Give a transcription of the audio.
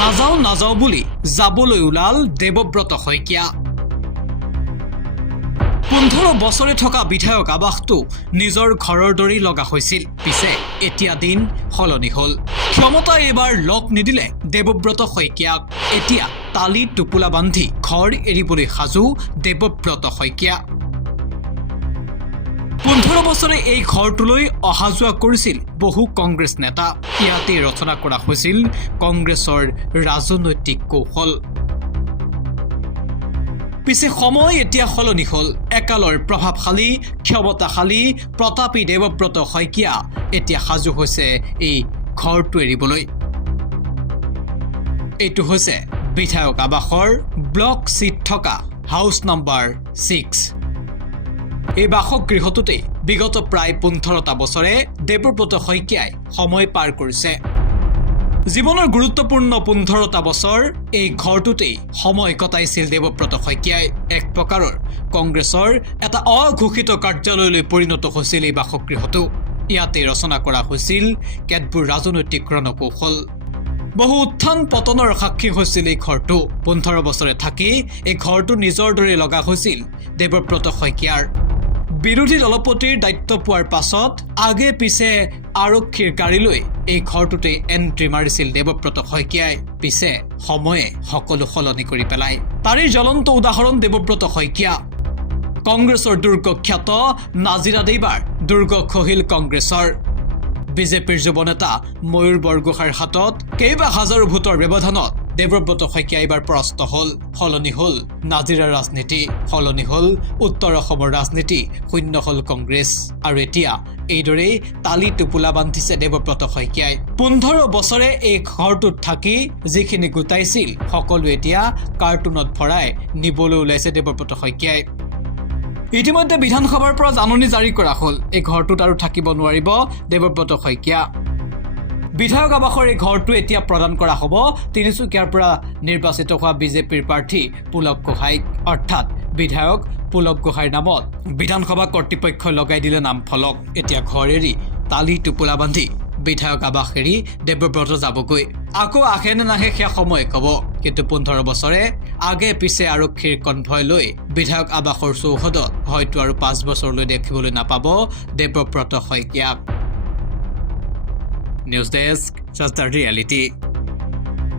নাযাও বুলি যাবলৈ ওলাল দেৱব্ৰত শইকীয়া। 15 বছৰে থকা বিধায়ক আৱাসটো নিজৰ ঘৰৰ দৰেই লগা হৈছিল। পিছে এতিয়া দিন সলনি হ'ল। ক্ষমতা এবাৰ লগ নিদিলে দেৱব্ৰত শইকীয়াক। এতিয়া তালি টোপোলা বান্ধি ঘৰ এৰিবলৈ সাজু দেৱব্ৰত শইকীয়া। 15 বছৰে এই ঘৰটোলৈ অহা যোৱা কৰিছিল বহু কংগ্ৰেছ নেতা। ইয়াতে ৰচনা কৰা হৈছিল কংগ্ৰেছৰ ৰাজনৈতিক কৌশল। পিছে সময় এতিয়া সলনি হ'ল। একালৰ প্ৰভাৱশালী ক্ষমতাশালী প্ৰতাপী দেৱব্ৰত শইকীয়া এতিয়া সাজু হৈছে এই ঘৰটো এৰিবলৈ। এইটো হৈছে বিধায়ক আৱাসৰ ব্লক চিট থকা হাউচ নম্বৰ 6। এই বাসগৃহটোতে বিগত প্ৰায় 15টা বছৰে দেৱব্ৰত শইকীয়াই সময় পাৰ কৰিছে। জীৱনৰ গুৰুত্বপূৰ্ণ 15টা বছৰ এই ঘৰটোতেই সময় কটাইছিল দেৱব্ৰত শইকীয়াই। এক প্ৰকাৰৰ কংগ্ৰেছৰ এটা অঘোষিত কাৰ্যালয়লৈ পৰিণত হৈছিল এই বাসগৃহটো। ইয়াতে ৰচনা কৰা হৈছিল কেতবোৰ ৰাজনৈতিক ৰণকৌশল। বহু উত্থান পতনৰ সাক্ষী হৈছিল এই ঘৰটো। 15 বছৰে থাকি এই ঘৰটো নিজৰ দৰে লগা হৈছিল দেৱব্ৰত শইকীয়াৰ। বিৰোধী দলপতিৰ দায়িত্ব পোৱাৰ পাছত আগে পিছে আৰক্ষীৰ গাড়ী লৈ এই ঘৰটোতে এণ্ট্ৰি মাৰিছিল দেৱব্ৰত শইকীয়াই। পিছে সময়ে সকলো সলনি কৰি পেলায়। তাৰে জ্বলন্ত উদাহৰণ দেৱব্ৰত শইকীয়া। কংগ্ৰেছৰ দুৰ্গ খ্যাত নাজিৰা দেইবাৰ দুৰ্গ খহিল কংগ্ৰেছৰ। বিজেপিৰ যুৱ নেতা ময়ূৰ বৰগোহাঁইৰ হাতত কেইবা হাজাৰো ভোটৰ ব্যৱধানত দেৱব্ৰত শইকীয়া এইবাৰ পৰাস্ত হ'ল। সলনি হ'ল নাজিৰাৰ ৰাজনীতি, সলনি হ'ল উত্তৰ অসমৰ ৰাজনীতি, শূন্য হ'ল কংগ্ৰেছ। আৰু এতিয়া এইদৰেই তালি টোপোলা বান্ধিছে দেৱব্ৰত শইকীয়াই। 15 বছৰে এই ঘৰটোত থাকি যিখিনি গোটাইছিল সকলো এতিয়া কাৰ্টুনত ভৰাই নিবলৈ ওলাইছে দেৱব্ৰত শইকীয়াই। ইতিমধ্যে বিধানসভাৰ পৰা জাননী জাৰি কৰা হ'ল। এই ঘৰটোত আৰু থাকিব নোৱাৰিব দেৱব্ৰত শইকীয়া। বিধায়ক আৱাসৰ এই ঘৰটো এতিয়া প্ৰদান কৰা হ'ব তিনিচুকীয়াৰ পৰা নিৰ্বাচিত হোৱা বিজেপিৰ প্ৰাৰ্থী পুলক গোহাঁইক। অৰ্থাৎ বিধায়ক পুলক গোহাঁইৰ নামত বিধানসভা কৰ্তৃপক্ষই লগাই দিলে নাম ফলক। এতিয়া ঘৰ এৰি তালি টোপোলা বান্ধি বিধায়ক আৱাস এৰি দেৱব্ৰত যাবগৈ। আকৌ আহে নে নাহে সেয়া সময় ক'ব। কিন্তু 15 বছৰে আগে পিছে আৰক্ষীৰ কনভয় লৈ বিধায়ক আৱাসৰ চৌহদত হয়তো আৰু 5 বছৰলৈ দেখিবলৈ নাপাব দেৱব্ৰত শইকীয়াক। News desk, just the reality.